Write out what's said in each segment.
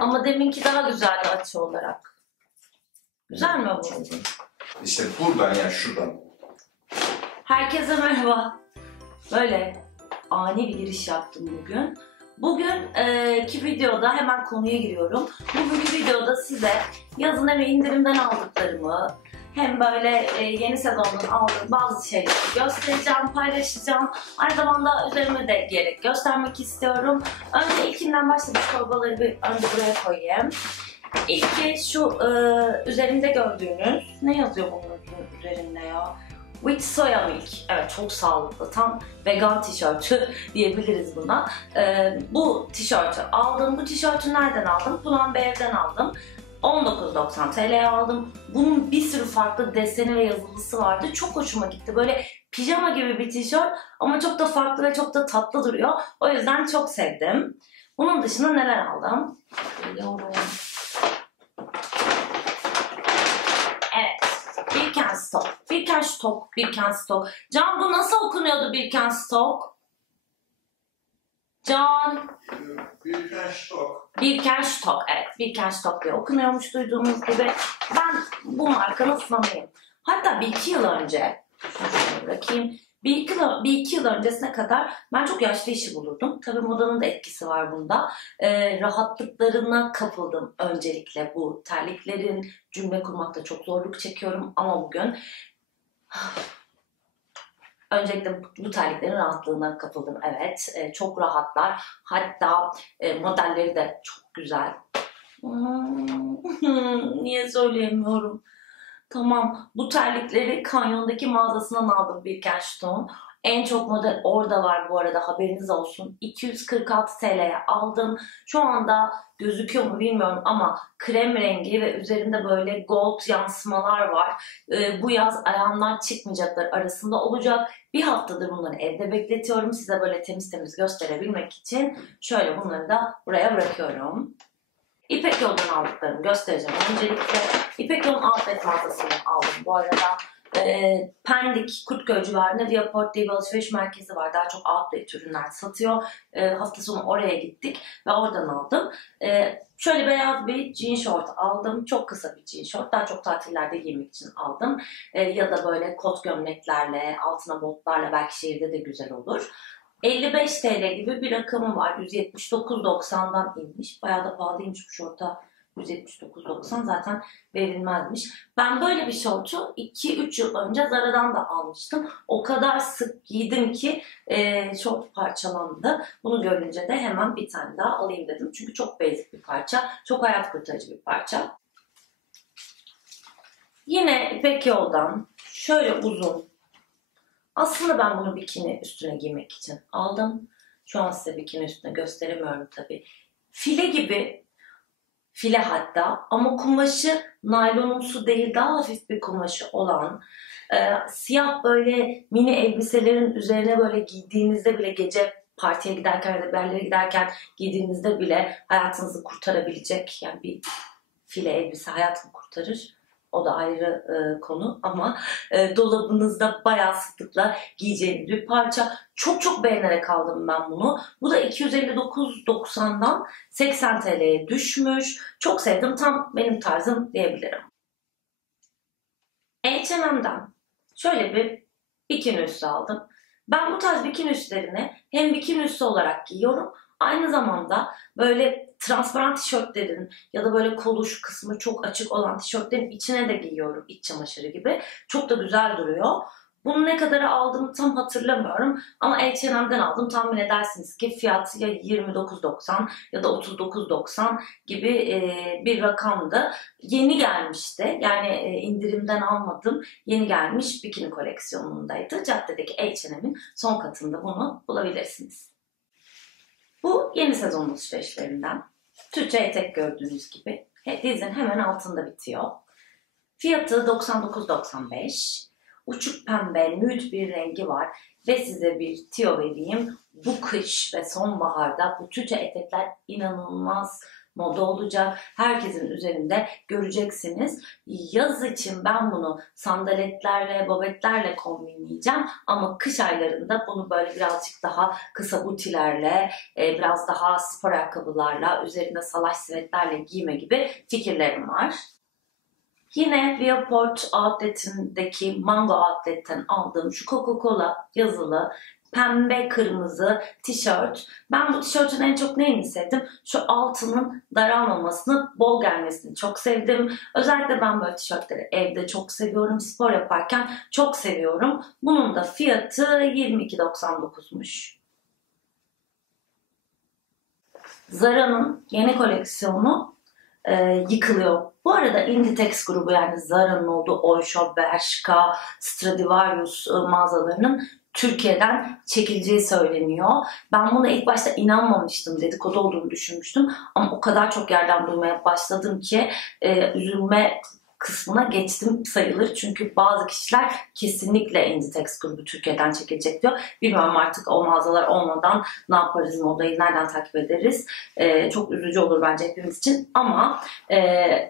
Ama deminki daha güzeldi açı olarak. Güzel mi bu? İşte buradan yani şuradan. Herkese merhaba. Böyle ani bir giriş yaptım bugün. Bugünkü videoda hemen konuya giriyorum. Bugünkü videoda size yazın eve indirimden aldıklarımı, hem böyle e, yeni sezondan aldığım bazı şeyleri göstereceğim, paylaşacağım. Aynı zamanda üzerime de giyerek göstermek istiyorum. Önce ilkinden başlayıp torbaları bir önce buraya koyayım. İlki şu e, üzerinde gördüğünüz, ne yazıyor bunun üzerinde ya? With soya milk. Evet çok sağlıklı. Tam vegan tişörtü diyebiliriz buna. Ee, bu tişörtü aldım. Bu tişörtü nereden aldım? Pull&Bear'den aldım. 19.90 TL'ye aldım. Bunun bir sürü farklı deseni ve yazılısı vardı. Çok hoşuma gitti. Böyle pijama gibi bir tişört ama çok da farklı ve çok da tatlı duruyor. O yüzden çok sevdim. Bunun dışında neler aldım? Biliyorum. Evet. Birkenstock. Birkenstock. Birkenstock. Can bu nasıl okunuyordu Birkenstock? Can. Birkenstock. Birkenstock. Evet. Birkenstock diye okunuyormuş duyduğunuz gibi. Ben bu markanın fanıyım. Hatta bir iki yıl önce şunu bırakayım. Bir iki, yıl, bir iki yıl öncesine kadar ben çok yaşlı işi bulurdum. Tabii modanın da etkisi var bunda. Ee, rahatlıklarına kapıldım öncelikle bu terliklerin. Cümle kurmakta çok zorluk çekiyorum ama bugün Öncelikle bu terliklerin rahatlığına kapıldım. Evet, e, çok rahatlar. Hatta e, modelleri de çok güzel. Hmm, Niye söyleyemiyorum? Tamam, bu terlikleri kanyondaki mağazasından aldım Birkenstock'un. En çok model orada var bu arada haberiniz olsun. 246 TL'ye aldım. Şu anda gözüküyor mu bilmiyorum ama krem rengi ve üzerinde böyle gold yansımalar var. Ee, bu yaz ayağımdan çıkmayacaklar arasında olacak. Bir haftadır bunları evde bekletiyorum. Size böyle temiz temiz gösterebilmek için şöyle bunları da buraya bırakıyorum. İpek Yol'dan aldıklarımı göstereceğim. Öncelikle İpek Yol'un outlet mağazasından aldım bu arada. E, Pendik, Kurtköy civarında Viaport diye bir alışveriş merkezi var. Daha çok outlet ürünler satıyor. E, hafta sonu oraya gittik ve oradan aldım. E, şöyle beyaz bir jean short aldım. Çok kısa bir jean short. Daha çok tatillerde giymek için aldım. Ya da böyle kot gömleklerle, altına botlarla belki şehirde de güzel olur. 55 TL gibi bir rakamı var. 179.90'dan inmiş. Bayağı da pahalıymış bu şorta. 179.90 zaten verilmezmiş. Ben böyle bir şortu 2-3 yıl önce Zara'dan da almıştım. O kadar sık giydim ki e, şort parçalandı. Bunu görünce de hemen bir tane daha alayım dedim. Çünkü çok basic bir parça. Çok hayat kurtarıcı bir parça. Yine İpek Yol'dan şöyle uzun. Aslında ben bunu bikini üstüne giymek için aldım. Şu an size bikini üstüne gösteremiyorum tabii. File gibi file hatta ama kumaşı naylonumsu değil daha hafif bir kumaşı olan e, siyah böyle mini elbiselerin üzerine böyle giydiğinizde bile gece partiye giderken ya da bir yerlere giderken giydiğinizde bile hayatınızı kurtarabilecek yani bir file elbise hayatını kurtarır. O da ayrı e, konu ama e, dolabınızda bayağı sıklıkla giyeceğiniz bir parça. Çok çok beğenerek aldım ben bunu. Bu da 259.90'dan 80 TL'ye düşmüş. Çok sevdim. Tam benim tarzım diyebilirim. H&M'den şöyle bir bikini üstü aldım. Ben bu tarz bikini üstlerini hem bikini üstü olarak giyiyorum Aynı zamanda böyle transparan tişörtlerin ya da böyle koluş kısmı çok açık olan tişörtlerin içine de giyiyorum iç çamaşırı gibi. Çok da güzel duruyor. Bunu ne kadara aldığımı tam hatırlamıyorum ama H&M'den aldım. Tahmin edersiniz ki fiyatı ya 29.90 ya da 39.90 gibi e, bir rakamdı. Yeni gelmişti. Yani e, indirimden almadım. Yeni gelmiş bikini koleksiyonundaydı. Caddedeki H&M'in son katında bunu bulabilirsiniz. Bu yeni sezon alışverişlerinden. Türkçe etek gördüğünüz gibi. Dizin hemen altında bitiyor. Fiyatı 99.95. Uçuk pembe, nude bir rengi var. Ve size bir tiyo vereyim. Bu kış ve sonbaharda bu Türkçe etekler inanılmaz moda olacak. Herkesin üzerinde göreceksiniz. Yaz için ben bunu sandaletlerle, babetlerle kombinleyeceğim. Ama kış aylarında bunu böyle birazcık daha kısa butilerle, e, biraz daha spor ayakkabılarla, üzerine salaş sivetlerle giyme gibi fikirlerim var. Yine Viaport Outlet'indeki Mango Outlet'ten aldığım şu Coca-Cola yazılı pembe kırmızı tişört. Ben bu tişörtün en çok neyini sevdim? Şu altının daralmamasını, bol gelmesini çok sevdim. Özellikle ben böyle tişörtleri evde çok seviyorum. Spor yaparken çok seviyorum. Bunun da fiyatı 22.99'muş. Zara'nın yeni koleksiyonu e, yıkılıyor. Bu arada Inditex grubu yani Zara'nın olduğu Oysho, Bershka, Stradivarius e, mağazalarının Türkiye'den çekileceği söyleniyor. Ben buna ilk başta inanmamıştım, dedikodu olduğunu düşünmüştüm. Ama o kadar çok yerden duymaya başladım ki e, üzülme kısmına geçtim sayılır. Çünkü bazı kişiler kesinlikle Inditex grubu Türkiye'den çekilecek diyor. Bilmiyorum artık o mağazalar olmadan ne yaparız modayı nereden takip ederiz. Ee, çok üzücü olur bence hepimiz için. Ama e,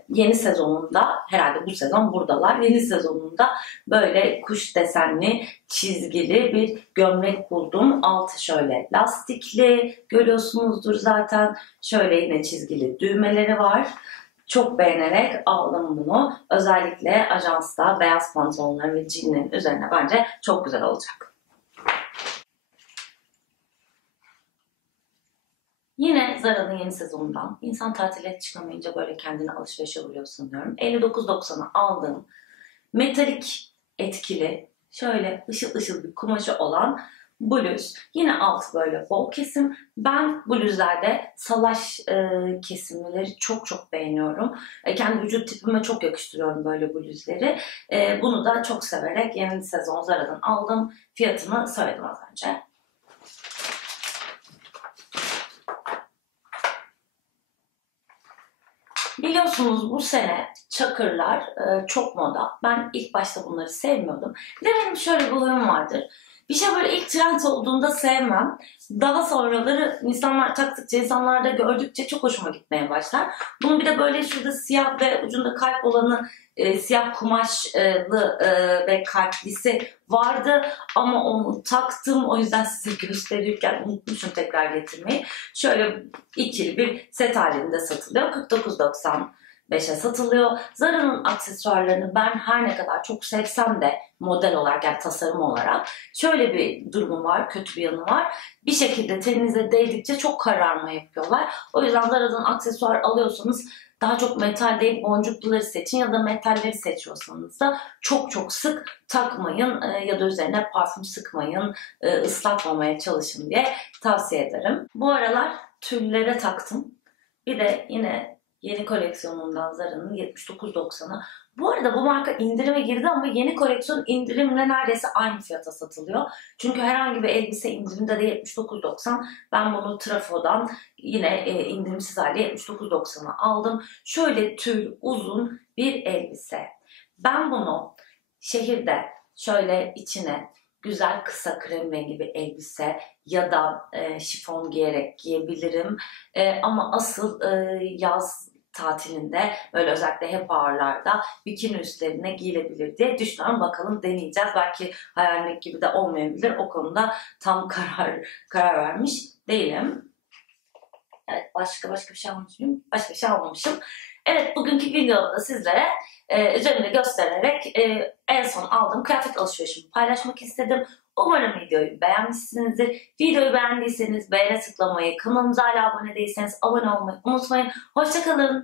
yeni sezonunda herhalde bu sezon buradalar. Yeni sezonunda böyle kuş desenli çizgili bir gömlek buldum. Altı şöyle lastikli görüyorsunuzdur zaten. Şöyle yine çizgili düğmeleri var. Çok beğenerek aldım bunu. Özellikle ajansta beyaz pantolonların ve jeanlerin üzerine bence çok güzel olacak. Yine Zara'nın yeni sezonundan insan tatile çıkamayınca böyle kendini alışverişe vuruyor sanıyorum. 59.90'a aldığım metalik etkili şöyle ışıl ışıl bir kumaşı olan bluz. Yine alt böyle bol kesim. Ben bluzlerde salaş e, kesimleri çok çok beğeniyorum. E, kendi vücut tipime çok yakıştırıyorum böyle bluzleri. E, bunu da çok severek yeni sezon Zara'dan aldım. Fiyatını söyledim az önce. Biliyorsunuz bu sene çakırlar e, çok moda. Ben ilk başta bunları sevmiyordum. Bir şöyle bir huyum vardır. Bir şey böyle ilk trend olduğunda sevmem. Daha sonraları insanlar taktıkça, insanlarda gördükçe çok hoşuma gitmeye başlar. Bunun bir de böyle şurada siyah ve ucunda kalp olanı e, siyah kumaşlı e, ve kalplisi vardı ama onu taktım o yüzden size gösterirken unutmuşum tekrar getirmeyi. Şöyle ikili bir set halinde satılıyor. 49.90 5'e satılıyor. Zara'nın aksesuarlarını ben her ne kadar çok sevsem de model olarak yani tasarım olarak şöyle bir durumu var, kötü bir yanı var. Bir şekilde teninize değdikçe çok kararma yapıyorlar. O yüzden Zara'dan aksesuar alıyorsanız daha çok metal değil boncukluları seçin ya da metalleri seçiyorsanız da çok çok sık takmayın e, ya da üzerine parfüm sıkmayın, e, ıslatmamaya çalışın diye tavsiye ederim. Bu aralar tüllere taktım. Bir de yine yeni koleksiyonundan Zara'nın 79.90'a. Bu arada bu marka indirime girdi ama yeni koleksiyon indirimle neredeyse aynı fiyata satılıyor. Çünkü herhangi bir elbise indirimde de 79.90. Ben bunu Trafo'dan yine e, indirimsiz hali 79.90'a aldım. Şöyle tül uzun bir elbise. Ben bunu şehirde şöyle içine güzel kısa krem rengi bir elbise ya da e, şifon giyerek giyebilirim. E, ama asıl e, yaz tatilinde böyle özellikle hep ağırlarda bikini üstlerine giyilebilir diye düşünüyorum. Bakalım deneyeceğiz. Belki hayalindeki gibi de olmayabilir. O konuda tam karar karar vermiş değilim. Evet başka başka bir şey almamışım. Başka bir şey almamışım. Evet bugünkü videoda sizlere e, üzerimde göstererek e, en son aldığım kıyafet alışverişimi paylaşmak istedim. Umarım videoyu beğenmişsinizdir. Videoyu beğendiyseniz beğene tıklamayı, kanalımıza hala abone değilseniz abone olmayı unutmayın. Hoşçakalın.